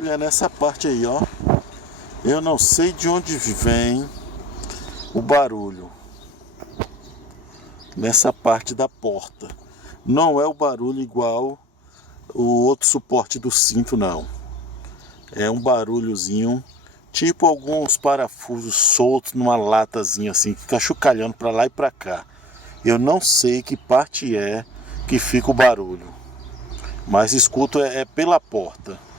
barulho é nessa parte aí, ó. Eu não sei de onde vem o barulho. Nessa parte da porta. Não é o barulho igual o outro suporte do cinto, não. É um barulhozinho, tipo alguns parafusos soltos numa latazinha assim, que fica chocalhando para lá e para cá. Eu não sei que parte é que fica o barulho, mas escuto é pela porta.